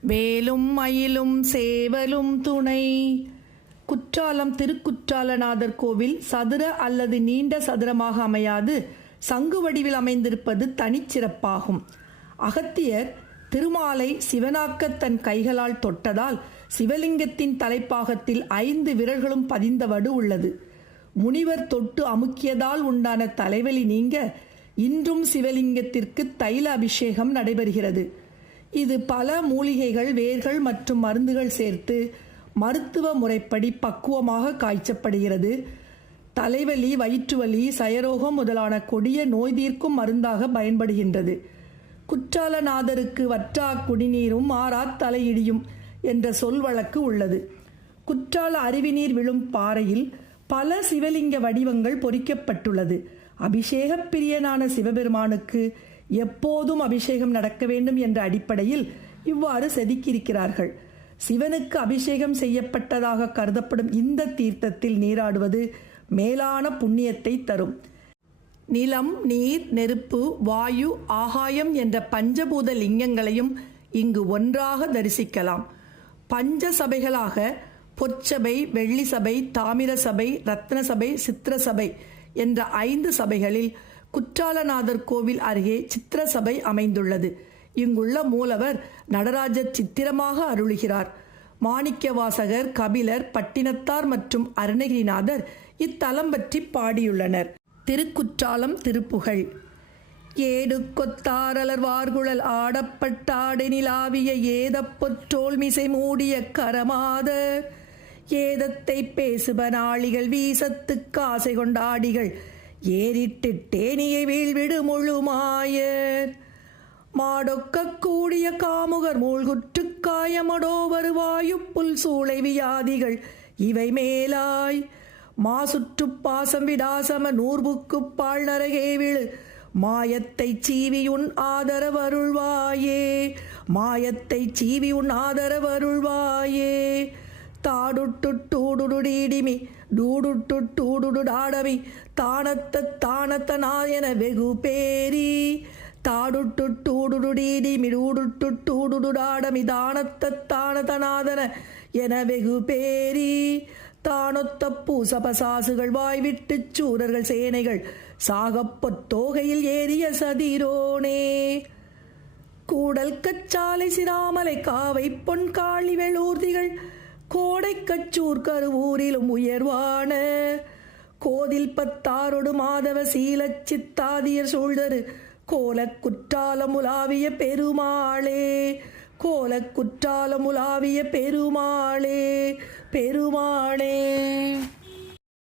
வேலும் மயிலும் சேவலும் துணை. குற்றாலம் திருக்குற்றாலநாதர் கோவில் சதுர அல்லது நீண்ட சதுரமாக அமையாது. சங்கு வடிவில் அமைந்திருப்பது தனிச்சிறப்பாகும் அகத்தியர் திருமாலை சிவனாக்க தன் கைகளால் தொட்டதால் சிவலிங்கத்தின் தலைப்பாகத்தில் ஐந்து விரல்களும் பதிந்த வடு உள்ளது. முனிவர் தொட்டு அமுக்கியதால் உண்டான தலைவலி நீங்க இன்றும் சிவலிங்கத்திற்கு தைல அபிஷேகம் நடைபெறுகிறது. இது பல மூலிகைகள் வேர்கள் மற்றும் மருந்துகள் சேர்த்து மருத்துவ முறைப்படி பக்குவமாக காய்ச்சப்படுகிறது. தலைவலி வயிற்றுவலி சயரோகம் முதலான கொடிய நோய் தீர்க்கும் மருந்தாக பயன்படுகின்றது. குற்றாலநாதருக்கு வற்றா குடிநீரும் ஆறாத் தலையிடியும் என்ற சொல் வழக்கு உள்ளது. குற்றால அருவிநீர் விழும் பாறையில் பல சிவலிங்க வடிவங்கள் பொறிக்கப்பட்டுள்ளது. அபிஷேக பிரியனான சிவபெருமானுக்கு எப்போதும் அபிஷேகம் நடக்க வேண்டும் என்ற அடிப்படையில் இவ்வாறு செதுக்கியிருக்கிறார்கள். சிவனுக்கு அபிஷேகம் செய்யப்பட்டதாக கருதப்படும் இந்த தீர்த்தத்தில் நீராடுவது மேலான புண்ணியத்தை தரும். நிலம் நீர் நெருப்பு வாயு ஆகாயம் என்ற பஞ்சபூத லிங்கங்களையும் இங்கு ஒன்றாக தரிசிக்கலாம். பஞ்ச சபைகளாக பொற்சபை வெள்ளி சபை தாமிர சபை ரத்ன சபை சித்திர சபை என்ற ஐந்து சபைகளில் குற்றாலநாதர் கோவில் அருகே சித்திரசபை அமைந்துள்ளது. இங்குள்ள மூலவர் நடராஜர் சித்திரமாக அருளுகிறார். மாணிக்கவாசகர் கபிலர் பட்டினத்தார் மற்றும் அருணகிரிநாதர் இத்தலம் பற்றி பாடியுள்ளனர். திருக்குற்றாலம் திருப்புகழ். ஏடு கொத்தாரலர் வார்குழல் ஆடப்பட்டாடெனிலாவிய ஏதப்பொற்றோல் மிசை மூடிய கரமாதர் ஏதத்தை பேசுபனாளிகள் வீசத்துக்கு ஆசை கொண்டாடிகள் ஏறிட்டு தேனியை வீழ்விடு முழுமாயர் மாடொக்க கூடிய காமுகர் மூழ்குற்று காயமடோ வருவாயு புல் சூளை வியாதிகள் இவை மேலாய். மாசுற்று பாசம் விடாசம நூர்புக்கு பால் நரகே விழு. மாயத்தை சீவியுன் ஆதரவருள்வாயே. மாயத்தை சீவியுன் ஆதரவருள்வாயே. தாடுட்டு டூடுடுடீடிமி டூடுட்டு டூடுடுடாடமி தானத்த தானத்த நாயன வெகு பேரி. தாடுட்டு டூடுடுடீடிமி டூடுட்டு டூடுடுடாடமி தானத்த தானதநாதன என வெகு பேரி. தானொத்த பூசபசாசுகள் வாய்விட்டு சூரர்கள் சேனைகள் சாகப்பொத்தோகையில் ஏறிய சதிரோனே. கூடல் கச்சாலை சிராமலை காவை பொன் காளி வெளூர்திகள் கோடை கச்சூர் கருவூரிலும் உயர்வான கோதில் பத்தாரொடு மாதவ சீல சித்தாதியர் சூழ்தரு. கோல குற்றாலமுலாவிய பெருமாளே கோல குற்றாலமுலாவிய பெருமாளே பெருமாளே.